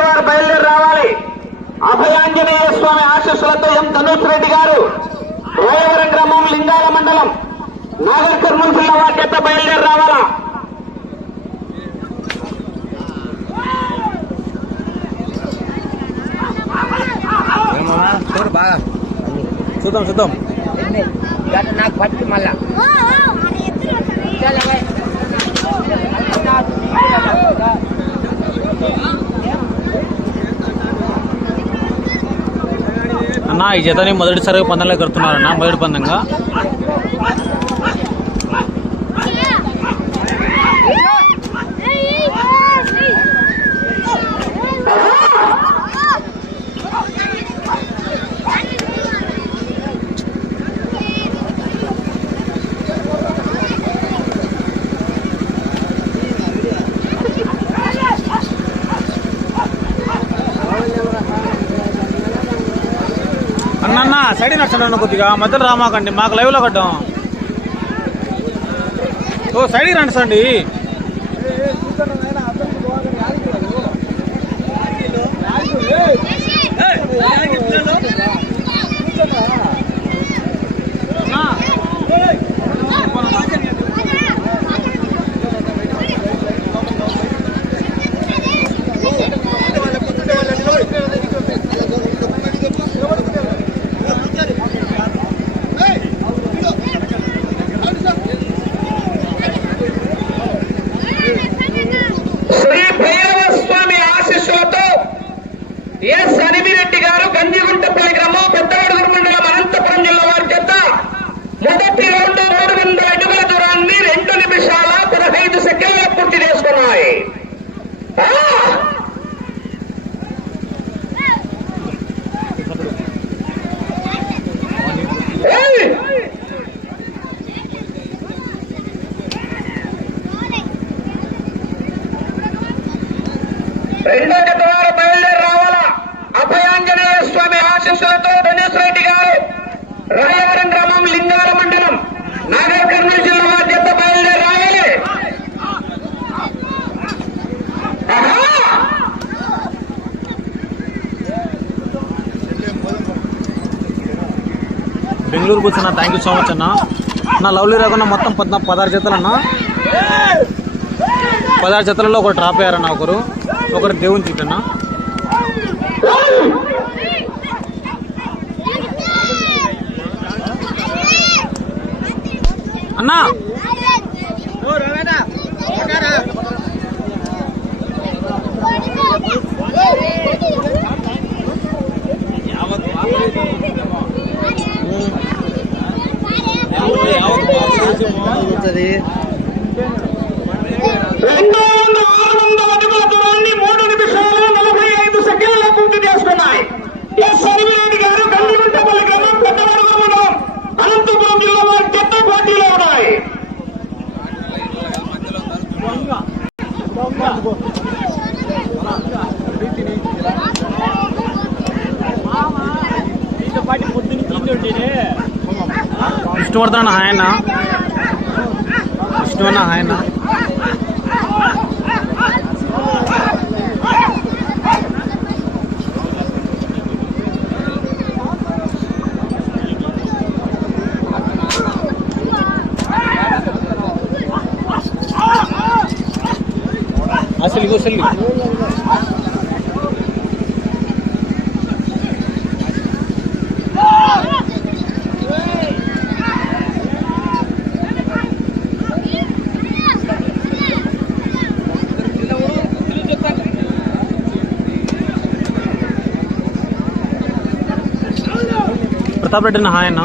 రెండో జత వారు బయలుదేరి రావాలి. అభయాంజనేయ స్వామి ఆశీస్సులతో ఎం ధనుష్ రెడ్డి గారు రాయవరం గ్రామం లింగాల మండలం నాగర్ కర్నూలు జిల్లా వారి చేత బయలుదేరి రావాలా? బాగా చూద్దాం. చూద్దాం నాకు పట్టి మళ్ళా అన్న ఈ జతని మొదటిసారిగా పందంలో కడుతున్నారన్న మొదటి పందంగా అన్న అన్న సైడ్ నచ్చండి కొద్దిగా మధ్యలో రామాకండి మాకు లైవ్లో కట్టాం. ఓ సైడ్ రండి సండి శ్రీ భైరవ స్వామి ఆశీస్సులతో ఎస్ అనిమిరెడ్డి గారు గంజిగుంటపల్లి గ్రామం పెద్దవడుగురు మండలం అనంతపురం జిల్లా వారి చేత మొదటి రౌండ్ మూడు వందల అడుగుల దూరాన్ని రెండు నిమిషాల పదహైదు సెకండ్ల పూర్తి చేసుకున్నాయి ఆ! ఏయ్! రెండో జత వారు బయలుదేరి రావాలా అభయాంజనేయ స్వామి ఆశీస్సులతో ధనేష్ రెడ్డి గారు రాయవరం గ్రామం లింగాల మండలం నాగర్ కర్నూలు జిల్లా వారి జత బయలుదేరి రావాలి ఆహా! బెంగళూరు కూర్చున్న థ్యాంక్ యూ సో మచ్ అన్న. నా లవ్లీ రాకుండా మొత్తం పద్నా పదహారు జతలు అన్న పదహారు జతలలో ఒకరు డ్రాప్ అయ్యారన్న ఒకరు. ఒకరు దేవుని చూపన్న అన్నా రెండు వందల ఆరు వందల అడుగుల దూరాన్ని మూడు నిమిషాలు నలభై ఐదు సెకండ్ల పూర్తి చేసుకున్నాయి ఎస్ అనిమిరెడ్డి గారు గండిగుంటపల్లి గ్రామం పెద్దవడుగురు మండలం అనంతపురం జిల్లా వారి చెత్త పోటీలో ఉన్నాయి విష్ణువర్ధన్ అన్న హాయ్ అన్న విష్ణు అన్న ప్రతాప్ రెడ్డిని హాయ్ అన్నా.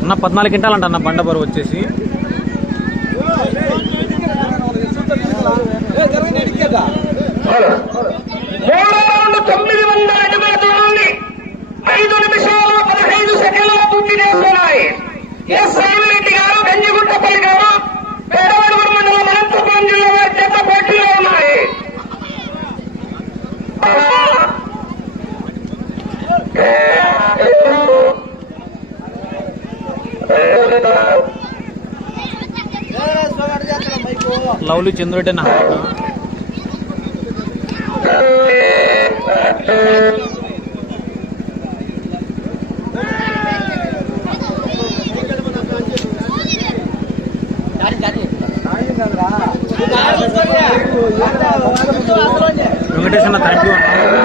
అన్న పద్నాలుగు క్వింటాలంట అన్న బండ బరువు వచ్చేసి మూడో రౌండ్ తొమ్మిది వందల అడుగుల దూరాన్ని ఐదు నిమిషాలు పదహైదు సెకండ్ల పూర్తి చేస్తున్నాయి ఎస్ రెడ్డి గారు గంజిగుంటపల్లి గారు పేదవడుగురు మండలం అనంతపురం జిల్లా వారి చేత పోటీలో ఉన్నాయి లవ్లీ చంద్రుడి వెంకటేశ్వర థ్యాంక్ యూ అన్న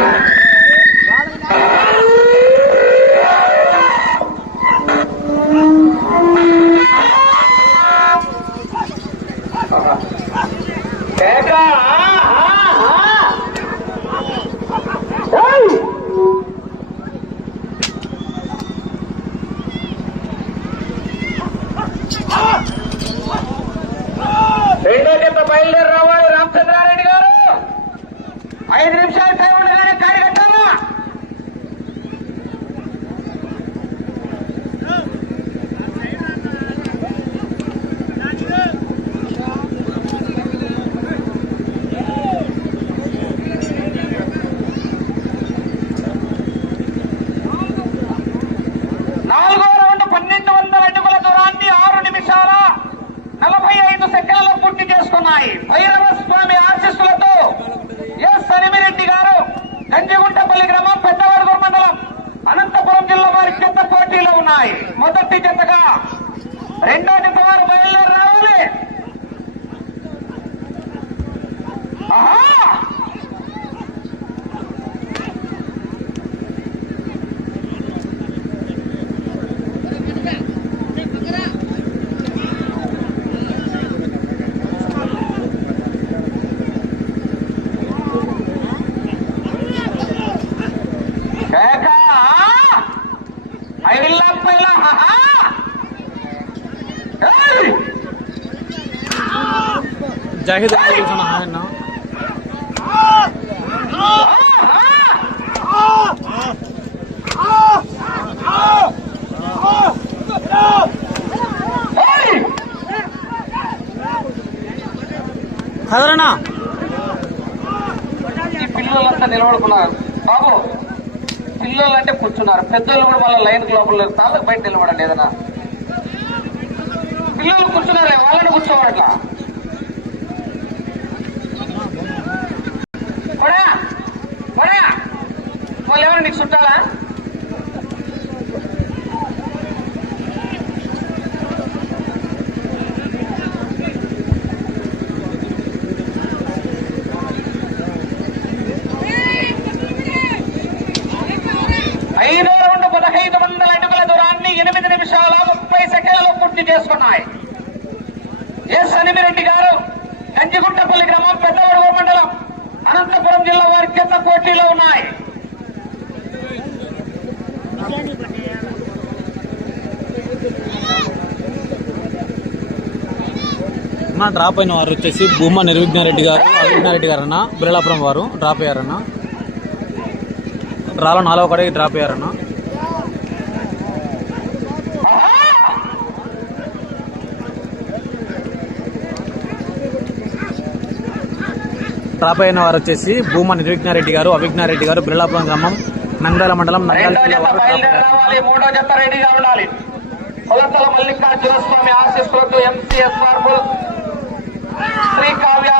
కేక! ఆ, ఆ, ఆ! ఏయ్! రెండో జత బయలుదేరి రావాలి రామచంద్రారెడ్డి గారు ఐదు నిమిషాలు టైం ఉండగానే కార్యకర్తలు నాలుగో రౌండ్ పన్నెండు వందల అడుగుల దూరాన్ని ఆరు నిమిషాల నలభై ఐదు సెకండ్లు పూర్తి చేసుకున్నాయి భైరవ స్వామి ఆశీస్సులతో ఎస్ సరిమిరెడ్డి గారు గంజిగుంటపల్లి గ్రామం పెద్దవడుగురు మండలం అనంతపురం జిల్లా వారి జత పోటీలో ఉన్నాయి మొదటి జతగా రెండో జత వారు బయలుదేరి రావాలి ఆహా కేక ఐడిల్లప్పైల జాహిద్ అన్న. కదరనా ఈ పిల్లలంతా నిలబడుకున్నారు. బాబు పిల్లలు అంటే కూర్చున్నారు. పెద్దలు కూడా వాళ్ళ లైన్ లోపల తాళ్ళకి బయట నిలబడండి ఏదైనా. పిల్లలు కూర్చున్నారే? వాళ్ళని కూర్చోవాలట్లా కొడా కొడా వాళ్ళు ఎవరు నీకు చుట్టాలా? ఐదో రౌండ్ పదహైదు వందల అడుగుల దూరాన్ని ఎనిమిది నిమిషాల ముప్పై సెకండ్లు పూర్తి చేసుకున్నాయి. ఎస్ అనిమిరెడ్డి గారు కంచిగుంటపల్లి గ్రామం పెద్దవడుగు మండలం అనంతపురం జిల్లా వారి చెత్త పోటీలో ఉన్నాయి అన్న డ్రాప్ అయిన వారు వచ్చేసి భూమా నిర్విఘ్నారెడ్డి గారు అవిఘ్నారెడ్డి గారు అన్న బిరళాపురం వారు డ్రాప్ అయ్యారన్న. డ్రాలో నాలుగో కడకి డ్రాప్ అయ్యారన్న. డ్రాప్ అయిన వారు వచ్చేసి భూమా నిర్విఘ్నారెడ్డి గారు అవిఘ్నారెడ్డి గారు బిరళాపురం గ్రామం నంద్యాల మండలం నంద్యాల జిల్లా వారు మల్లికార్జున స్వామి ఆశీస్సులతో ఎంసీఎస్ మార్పుల్ శ్రీ కావ్య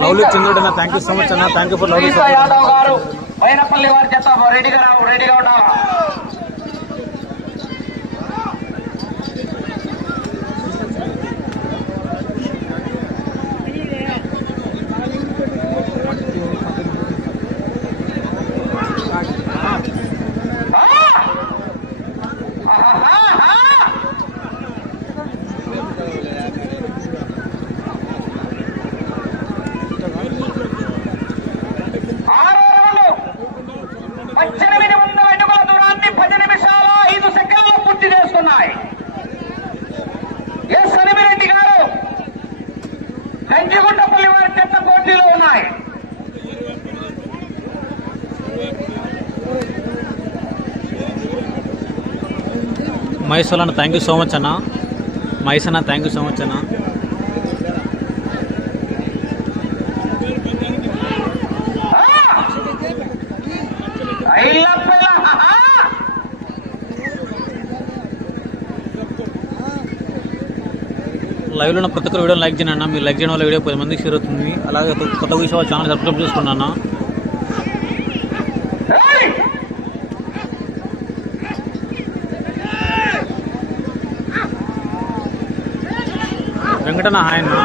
లవ్లీ చంద్రుడు అన్న థ్యాంక్ యూ సో మచ్ అన్న thank you for lovely Yadav garu Vainapalli వారి జత. రెడీగా రెడీగా ఉండాలా ఆరో రౌండ్ పద్దెనిమిది వందల అడుగుల మహేష్ అన్న థ్యాంక్ యూ సో మచ్ అన్న. మహేష్ అన్న థ్యాంక్ యూ సో మచ్ అన్న. లైవ్లో ఉన్న ప్రతి ఒక్కరు వీడియో లైక్ చేయండి అన్న. మీరు లైక్ చేయడం వల్ల వీడియో పది మందికి షేర్ అవుతుంది. అలాగే కొత్త విషయాలు ఛానల్ సబ్స్క్రైబ్ చేసుకున్నా అన్న వెంకటన్న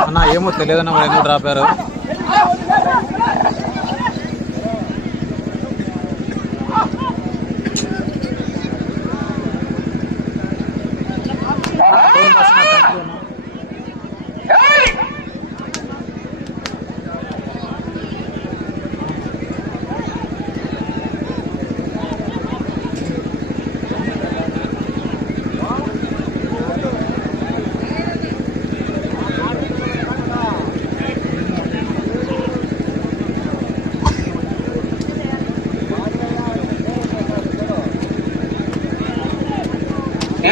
అన్న ఏమో తెలియదన్న వాళ్ళు ఎందుకు డ్రాప్ అయ్యారు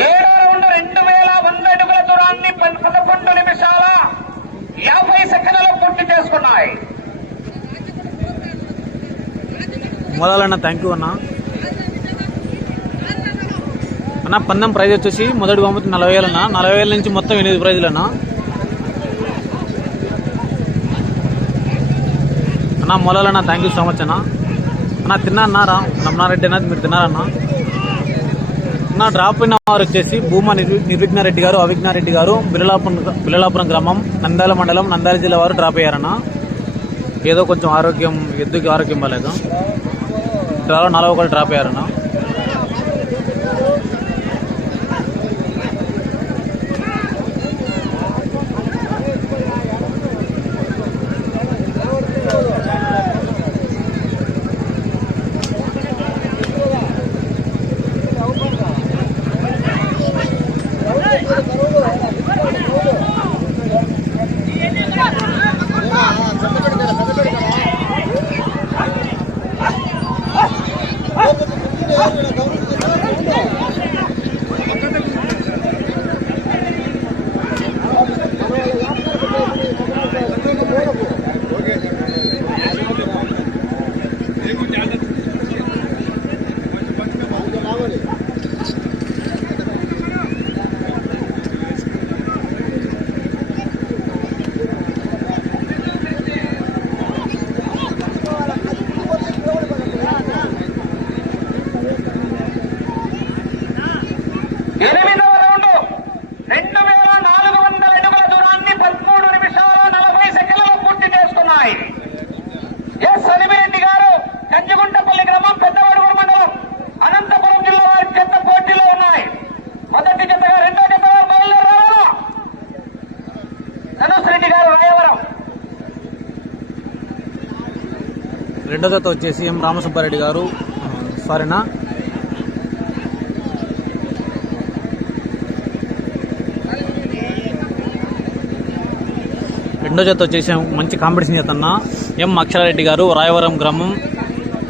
ఏడో రౌండ్ రెండు వేల వంద అడుగుల దూరాన్ని పన్- పదకొండు నిమిషాల యాభై సెకండ్లలో పూర్తి చేసుకున్నాయి మొదలన్న థ్యాంక్ యూ అన్న. అన్న పందెం ప్రైజ్ వచ్చేసి మొదటి బొమ్మకి నలభై వేలు అన్న నలభై వేల నుంచి మొత్తం ఎనిమిది ప్రైజులు అన్న అన్న మొదలన్న థ్యాంక్ యూ సో మచ్ అన్న. అన్న తిన్నా అన్నారా నమ్మనారెడ్డి అన్నది మీరు తిన్నారన్న. నా డ్రాప్ అయిన వారు వచ్చేసి భూమా నిర్విఘ్నారెడ్డి గారు అవిఘ్నారెడ్డి గారు బిరలాపురం బిరలాపురం గ్రామం నంద్యాల మండలం నంద్యాల జిల్లా వారు డ్రాప్ అయ్యారన్న. ఏదో కొంచెం ఆరోగ్యం ఎద్దుకి ఆరోగ్యం బాగాలేదు చాలా నలభై ఒకటి డ్రాప్ అయ్యారన్న ఎనిమిదవ రౌండ్ రెండు వేల నాలుగు వందల అడుగుల దూరాన్ని పదమూడు నిమిషాల నలభై సెకండ్లలో పూర్తి చేసుకున్నాయి ఎస్ అలిమిరెడ్డి గారు కంచిగుంటపల్లి గ్రామం పెద్దవడుగురు మండలం అనంతపురం జిల్లా వారి చెత్త పోటీలో ఉన్నాయి మొదటి జతగా రెండో జతగా బయలుదేరాలా ధనుష్ రెడ్డి గారు రాయవరం రెండో వచ్చే వచ్చేసి ఎం రామసుబ్బారెడ్డి గారు ఆ, సారీనా? రెండో జత వచ్చేసి మంచి కాంపిటీషన్ చేతన్న ఎం అక్షరారెడ్డి గారు రాయవరం గ్రామం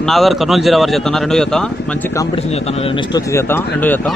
నాగర్ కర్నూలు జిల్లా వారి చేతన్న రెండో జత. మంచి కాంపిటీషన్ చేతన్న నెక్స్ట్ వచ్చే చేత రెండో జత.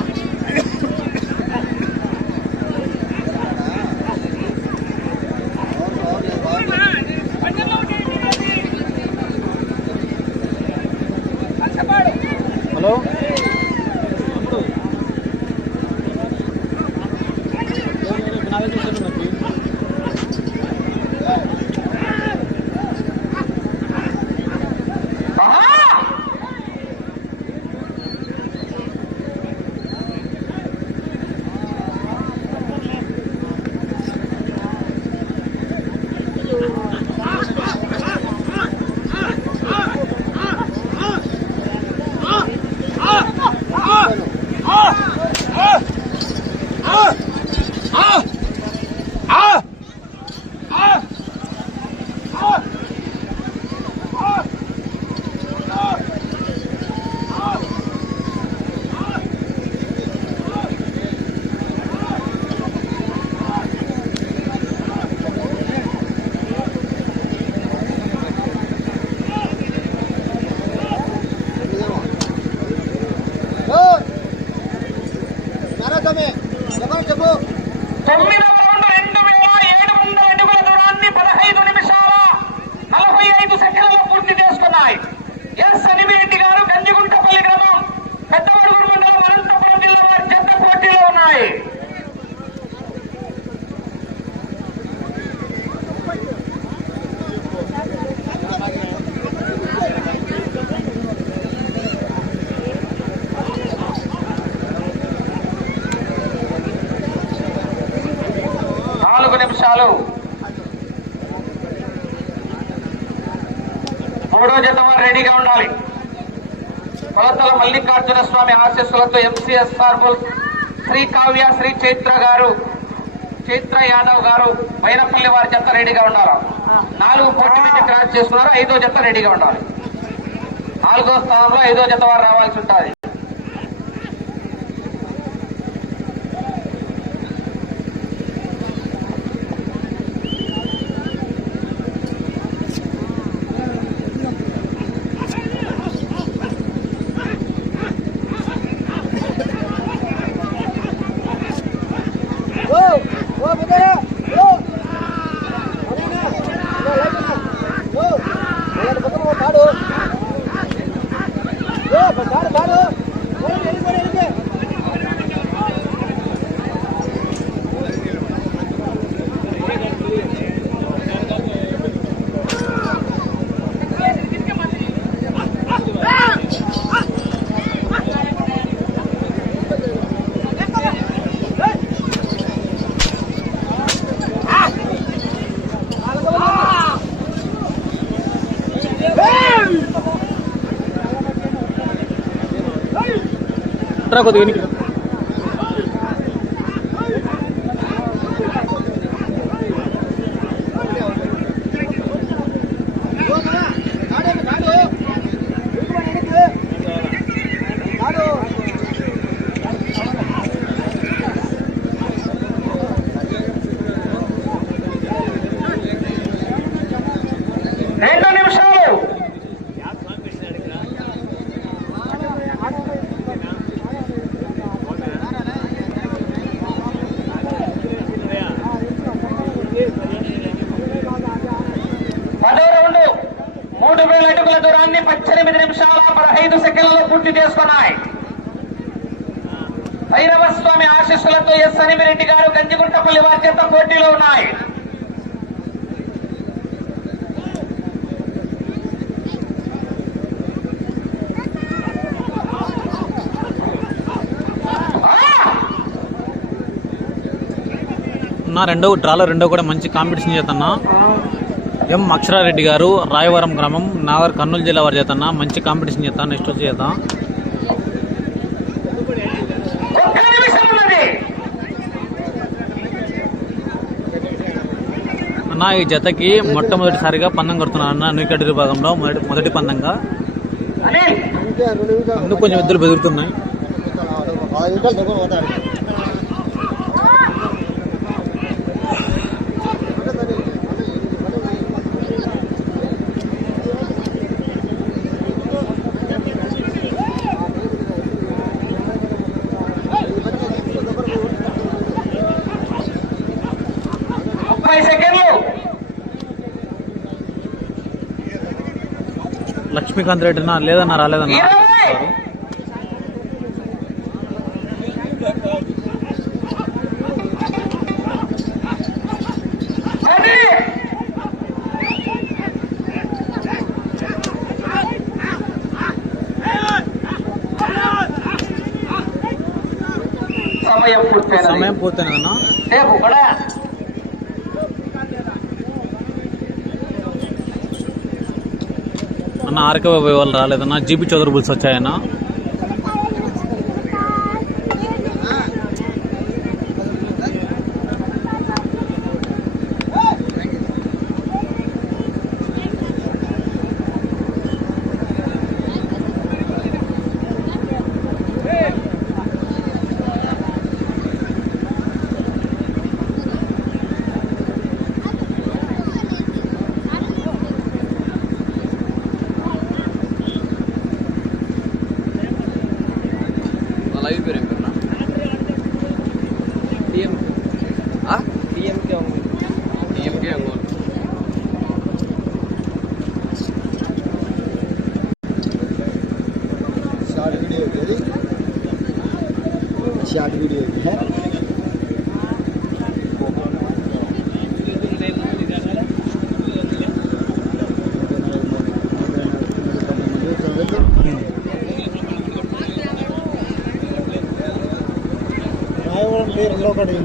¡Ponme మూడో జత వారు రెడీగా ఉండాలి. కొలతల మల్లికార్జున స్వామి ఆశీస్సులతో ఎంసీఎస్ఆర్ బుల్ శ్రీ కావ్య శ్రీ చైత్ర గారు చైత్ర యాదవ్ గారు బైనపల్లి వారి జత రెడీగా ఉన్నారు నాలుగు పోటీ నుంచి క్రాస్ చేస్తున్నారు ఐదో జత రెడీగా ఉండాలి. నాలుగో స్థానంలో ఐదో జత వారు రావాల్సి ఉంటుంది. को देने పదహైదు పూర్తి చేసుకున్నాయి. భైరవ స్వామి ఆశీస్సులతో ఎస్ అనిమిరెడ్డి గారు గంజిగుంటపల్లి వారి పోటీలో ఉన్నాయి. నా రెండో డ్రాలో రెండో కూడా మంచి కాంపిటీషన్ చేస్తున్నా ఎం అక్షరారెడ్డి గారు రాయవరం గ్రామం నాగర్ కర్నూలు జిల్లా వారి చేతన్న మంచి కాంపిటీషన్ చేద్దాం నెక్స్ట్ వచ్చి చేద్దాం అన్న ఈ జతకి మొట్టమొదటిసారిగా పందెం కొడుతున్నాను అన్న నూకటి విభాగంలో మొదటి మొదటి పందంగా అందుకు కొంచెం ఇద్దరు బెదురుతున్నాయి లక్ష్మీకాంత్ రెడ్డి అన్న లేదన్నా రాలేదన్నా ఇరవై. పది సమయం పూర్తయినది సమయం పూర్తయినదన్నా రేపు ఆర్కే వాళ్ళు రాలేదన్నా జీపీ చౌదరి బుల్స్ వచ్చాయన్నా. పేరు ఒకటి